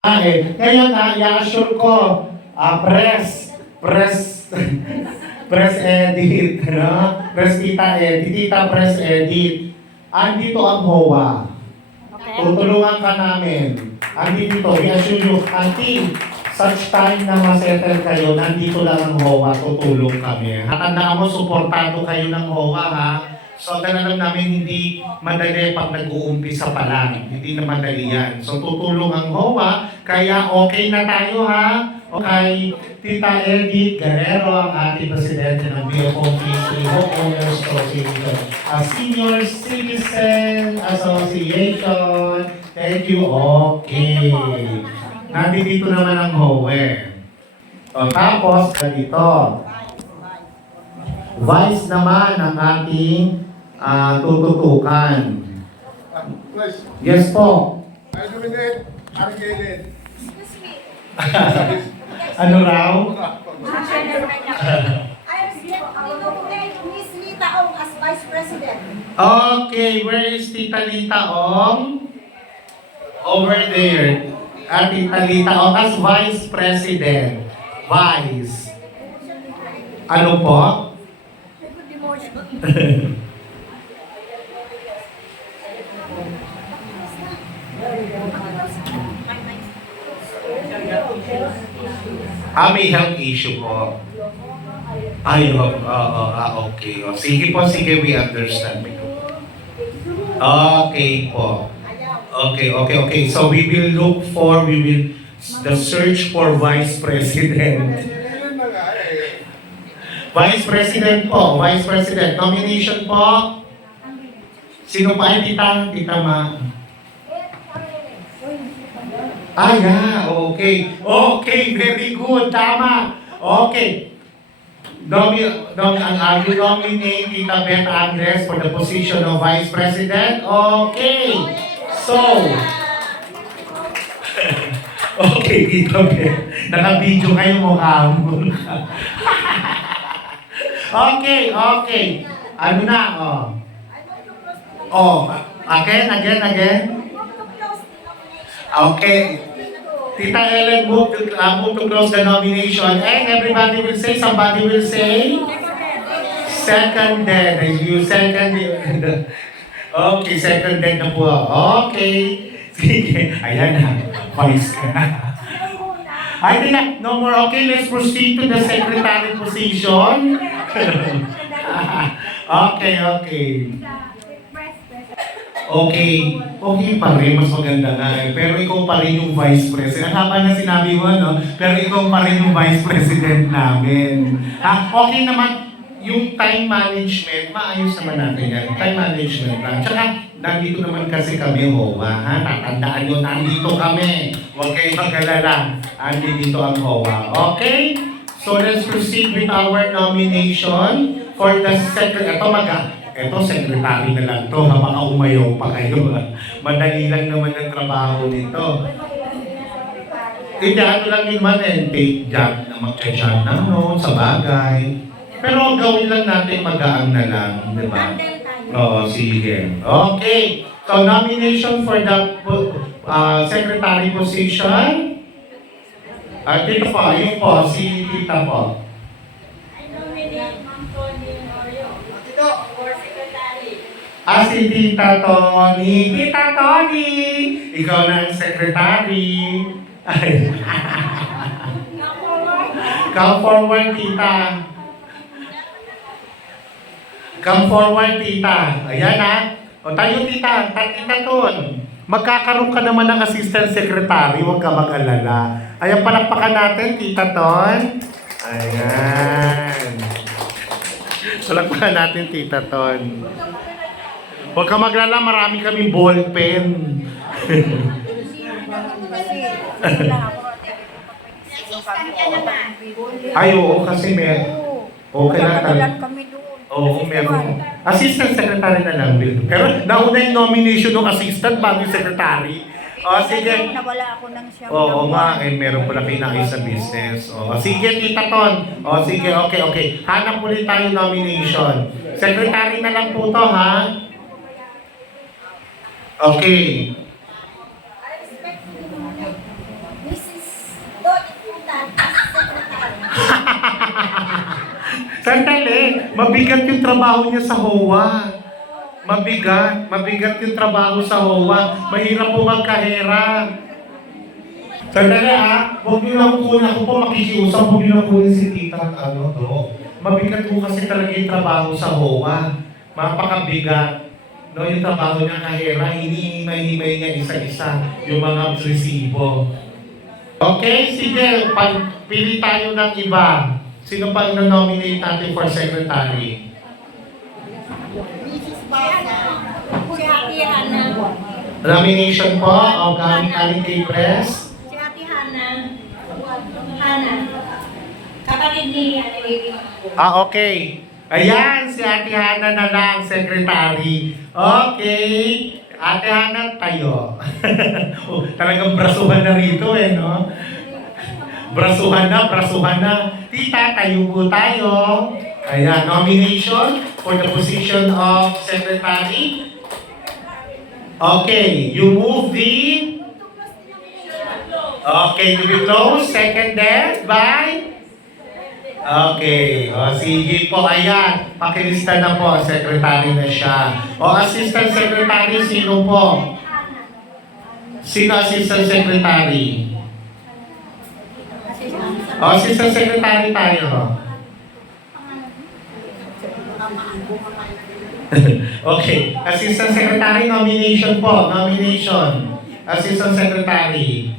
Ngayon i-assure ko, press edit, no? Press tita edit, tita press edit. Andito ang HOA. Okay. Tutulungan ka namin. Andito, i-assure you, until such time na masettle kayo, nandito lang ang HOA, tutulong kami. Tandaan mo, suportado kayo ng HOA, ha? So, ganun lang namin, hindi madali pag nag-uumpisa pa lang. Hindi na madali yan. So, tutulong ang HOA, kaya okay na tayo, ha? Okay, Tita Edith Guerrero, ang ating presidente ng Biocom Philippine Homeowners Association, a Senior Citizen Association. Thank you. Okay. Nandito naman ang HOA. O, tapos, ganito. Vice naman ang ating tututukan. Yes po. I nominate Argelin. Ano raw? I nominate Miss Lita Ong as Vice President. Okay, where is Tita Lita Ong? Over there. Tita Lita Ong as Vice President. Vice. Ano po? May health issue po. Ay, okay. O, sige po, sige, we understand. Okay po. Okay. So we will look for, the search for Vice President. Vice President po, Vice President. Nomination po. Sino pa ay Tita Ma? Yeah, okay. Okay, very good. Tama. Okay. Are you nominate Tita Beth Andres for the position of Vice President? Okay. So, okay, Tita Beth. Naka-video kayo mukha mo. Okay. Ano na, again. Okay. Tita Ellen, move to close the nomination. And everybody will say, somebody will say? Seconded. You seconded. Okay, seconded na po. Okay. Sige. Ayan na. Vice ka na. Ay, hindi na. No more. Okay, let's proceed to the secretary position. Okay. Okay pa rin, mas maganda nga eh. Pero ikaw pa rin yung Vice President. Ang haba na sinabi mo, no? Pero ikaw pa rin yung Vice President namin. Okay naman, yung time management, maayos naman natin yan. Time management lang. Tsaka, nandito naman kasi kami, HOA. Tatandaan nyo, nandito kami. Huwag kayong mag-alala. Nandito ang HOA. Okay? So, let's proceed with our nomination for the secretary. Ito, secretary na lang to, baka umayaw pa kayo. Madali lang naman ang trabaho nito. Ano lang yun man, take job na mag-job na, no, sa bagay. Pero gawin lang natin magaan na lang, di ba? Oo, sige. Okay. So, nomination for the secretary position. Dito po, yun po, si Tita po. Si Tita Tony. Tita Tony! Ikaw na ang secretary. Come forward, Tita. Come forward, Tita. Ayan ha. O tayo, Tita. Tita Ton. Magkakaroon ka naman ng assistant secretary. Huwag ka mag-alala. Ayan, palakpakan natin, Tita Ton. Ayan. Palakpakan natin, Tita Ton. Huwag ka maglala, marami kaming ball pen. Ay, oo, kasi okay na talaga. Oo, meron. Assistant secretary na lang din. Pero nauna yung nomination ng assistant bago yung secretary. Sige. Nawala ako ng siyam. Oo nga, meron pala kayo na sa business. Sige, Tita Ton. Sige, okay. Hanap ulit tayo nomination. Secretary na lang po to, ha? Okay. Sandali, mabigat yung trabaho niya sa HOA. Mabigat yung trabaho sa HOA. Mahirap po magkahera. Sandali huwag niyo lang kunin, ako po makikiusap, huwag niyo lang kunin si tita Mabigat po kasi talaga yung trabaho sa HOA. Mapakabigat. No, yung trabaho niya kahera, hinihimay-himay niya isa-isa yung mga resibo. Okay, sige, pili tayo ng iba. Sino pa i-nominate natin for secretary? Mrs. Basa. Si Ate Hana. Nomination po, o galing kay Press. Si Ate Hana. Hana. Kapatid ni Ate Baby. Okay. Ayan, si Ate Hana na lang, secretary. Okay. Ate Hana, tayo. Oh, talagang brasuhan na rito no? Brasuhan na. Tita, tayo po tayo. Ayan, nomination for the position of secretary. Okay, you move the... Okay, to be closed. Seconded by... Okay, sige po, ayan. Pakilista na po, secretary na siya. Assistant secretary, sino po? Sino assistant secretary? Assistant secretary tayo. Okay, assistant secretary nomination po, nomination. Assistant secretary.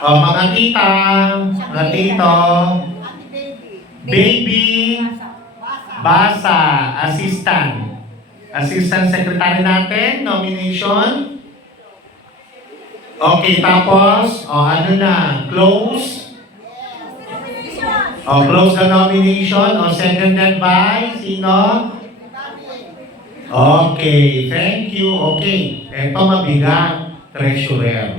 Mga tita, mga tito, baby, basa, assistant. Assistant secretary natin, nomination. Okay, tapos, ano na, close. Close the nomination. Seconded by, sino? Okay, thank you. Okay, eto mabigat, treasurer.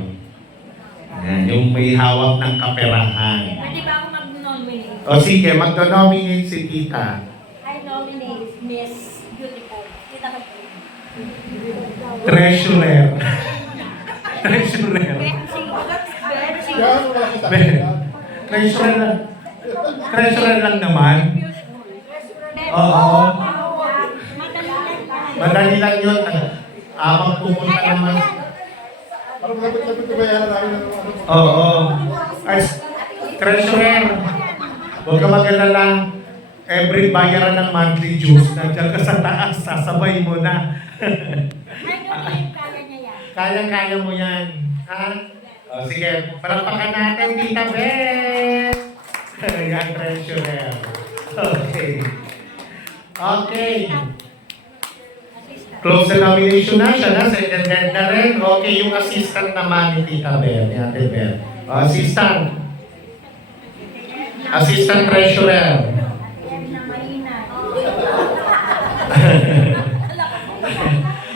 Yan, yung may hawak ng kaperahan. Pwede ba ako mag-nominate? Sige, mag-nominate si tita. I nominate Miss Beautiful. Kita ko po. Treasurer. Treasurer. Betsy. Yan, wala kita. Treasurer lang. Treasurer lang naman. Oo. Madali lang yun. Magpupunta naman. Parang lapit-lapit na bayaran namin ng ano. Oo. As treasurer, huwag ka mag-alala. Every bayaran ng monthly dues, nandiyan ka sa taas, sasabay mo na. I nominate kaya niya yan. Kaya-kaya mo yan. Ha? Sige, palakpakan natin, Tita Beth. Yan, treasurer. Okay. Okay. Close the nomination na siya na, seconded na rin. Okay, yung assistant naman ni Tita Beth, ni Ate Beth. Assistant. Assistant treasurer.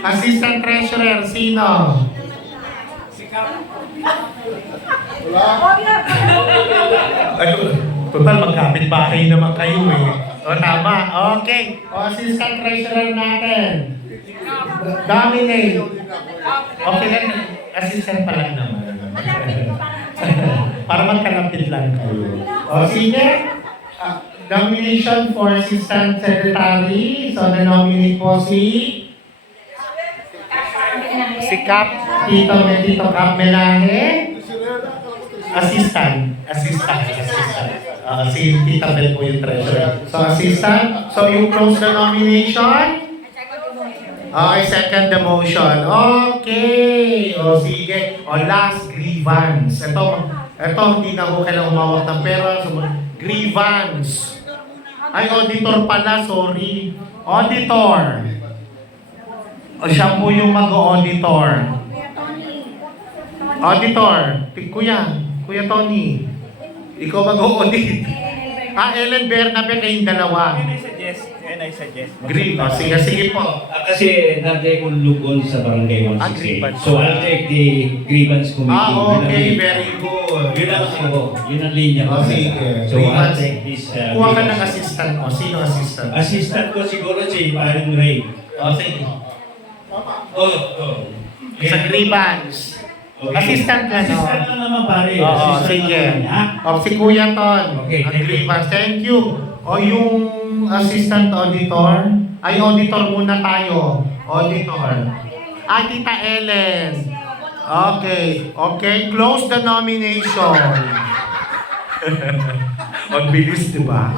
Assistant treasurer, sino? Wala. Ay, total, magkapit-bahay naman kayo tama. Okay. Assistant treasurer natin. Dominate. Okay lang. Assistant pa lang naman. Para magkalapit lang kayo. Sige. Nomination for assistant secretary. So, na-nominate po si Cap. Tito Cap Melahe. Assistant. Si Tita Bel po yung treasurer. So, assistant. So, you close the nomination. Okay, second the motion. Okay. Sige. Last grievance. Ito hindi na ako kailangan umawak ng pera. Grievance. Ay, auditor pala. Sorry. Auditor. Siya po yung mag-auditor. Auditor. Kuya Tony. Ikaw mag-audit. Ellen Bernabe kayong dalawa. Can I suggest? Sige po. Kasi nandiyan kong lugon sa barangay 168. grievance. So I'll take the grievance committee. Okay, very good. Yun ang linya ko. Sige. So I'll take this. Kuha ka ng assistant mo. Sino assistant? Assistant ko siguro si Paring Ray. Sige. Oh. Sa grievance. Assistant ka, no? Assistant lang naman pare. Oo, Assistant sige. lang naman, ha? O, si Kuya Ton. Okay, Ang thank you. grievance. Thank you. O, yung assistant auditor. Ay, auditor muna tayo. Auditor. Ah, Tita Ellen. Okay. Okay, close the nomination. Ang bilis, di ba?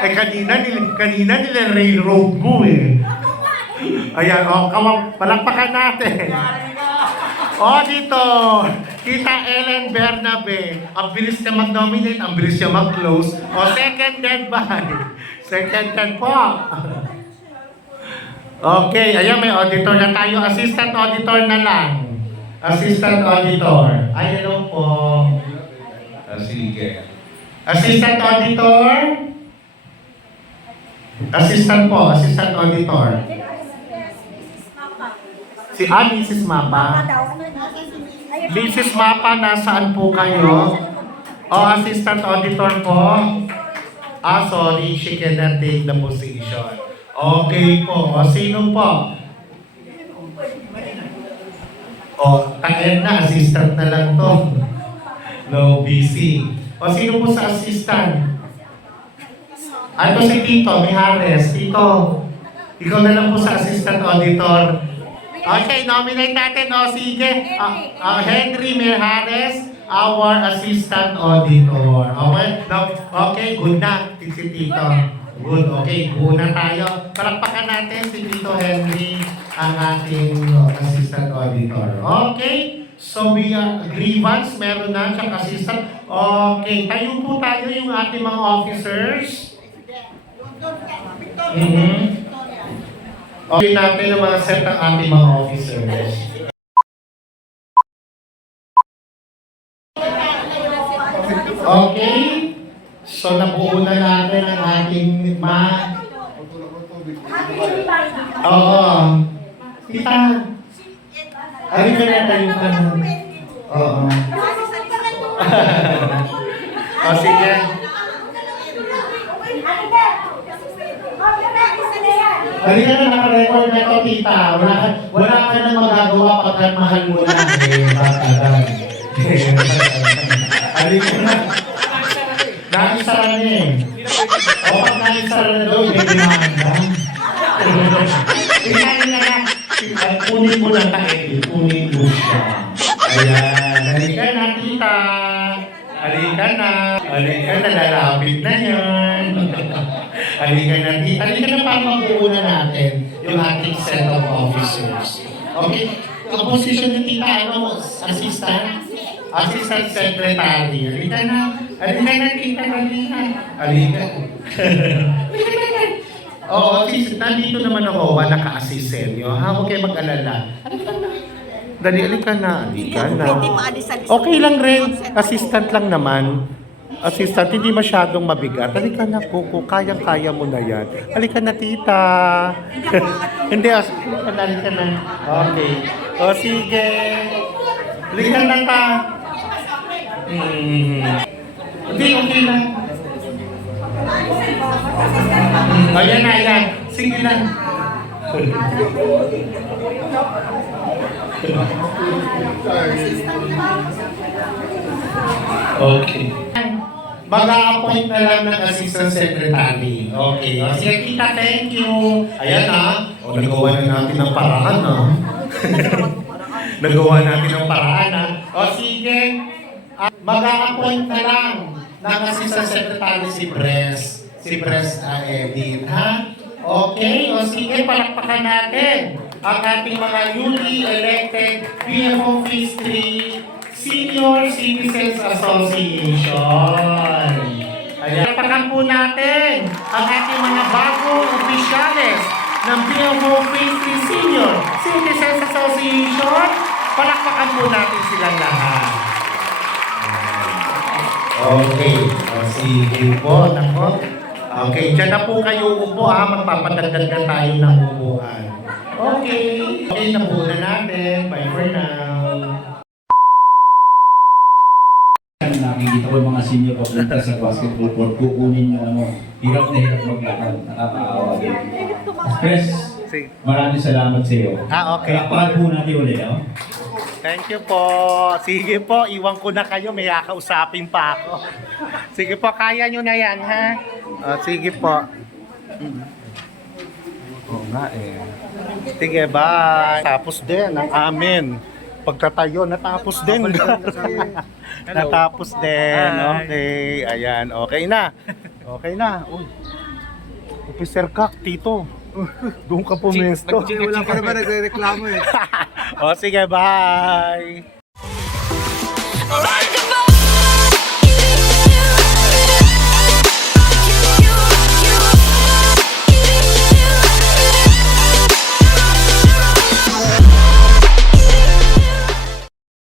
Eh, kanina nila railroad mo eh. Ayan, palakpakan natin. Auditor, Tita Ellen Bernabe. Ang bilis niya mag-nominate, ang bilis niya mag-close. O, seconded by. Seconded po. Okay, ayan, may auditor na tayo. Assistant auditor na lang. Assistant auditor. Ay, hello po. Sige. Assistant auditor. Assistant po, assistant auditor. Si Mrs. Mapa. Mrs. Mapa, nasaan po kayo? O, assistant auditor po. Ah, sorry, she cannot take the position. Okay po. O, sino po? O, tayo na, assistant na lang to. No, busy. O, sino po sa assistant? Ito si Tito, may Hares. Tito, ikaw na lang po sa assistant auditor. Okay, nominate natin. O, sige. Henry Mijares, our assistant auditor. Okay, okay, good na. Si Tito. Good, okay. Una tayo. Palakpakan natin si Tito Henry, ang ating assistant auditor. Okay, so we are grievance, meron na, tsaka assistant. Okay, tayo po tayo yung ating mga officers. Okay natin ang mga set ng ating mga officers. Okay? So nabuo na natin ang ating Oo. Tita. Ay, ka na tayo ka na. Oo. O sige. Halika na, naka-record na ito, tita. Wala ka na magagawa pagkat mahal mo na. Bakalan. Halika na. Nakisara niya eh. O pag nakisara na daw, hindi kumahanda. Tingnan na na. Kunin mo lang tayo. Kunin mo siya. Ayan. Halika na, tita. Halika na. Halika na, lalapit na yan. Halika na, tita. Halika na para mag-uuna natin yung ating set of officers. Okay? Ang position ni tita, ano? Assistant? Assistant Secretary. Halika na. Halika na, tita. Halika. Halika. Oo, nandito naman ako, naka-assist sa inyo. Huwag kayo mag-alala. Dali, halika na. Halika na. Okay lang rin. Assistant lang naman. Assistant, hindi masyadong mabigat. Halika na, Kuko. Kayang-kaya mo na yan. Halika na, tita. Hindi, halika na. Okay. O, sige. Halika na, ta. Hindi, okay lang. Ayan na, ayan. Sige lang. Okay. Mag-a-appoint na lang ng assistant secretary. Okay. O, sige, tita, thank you. Ayan na. O, nagawa na natin ng paraan, ha? Nagawa natin ng paraan, ha? O, sige. Mag-a-appoint na lang ng assistant secretary si Bres. Si Bres Edith, ha? Okay. O, sige, palakpakan natin ang ating mga newly elected PFO Phase 3 Senior Citizens Association. Ayan. Palakpakan po natin ang ating mga bagong opisyales ng PFO Phase 3 Senior Citizens Association. Palakpakan po natin silang lahat. Okay. O, sige po. Nako. Okay, dyan na po kayo upo ha. Magpapadagdag na tayo ng upuan. Okay. Okay, nabuo na natin. Bye for now. Nakikita ko yung mga senior papunta sa basketball court, kukunin yung ano, hirap na hirap maglakad, nakakaawa. Chris, maraming salamat sa iyo. Okay. Palakpakan po natin ulit, no? Thank you po. Sige po, iwan ko na kayo. May kakausapin pa ako. Sige po, kaya nyo na yan, ha? Sige po. Oo nga eh. Sige, bye. Tapos din ang amin. Pagtatayo, natapos din. Natapos din. Okay. Ayan, okay na. Okay na. Uy. Officer Kak, Tito. Doon ka pumesto. Wala pa naman nagre-reklamo eh. O sige, bye.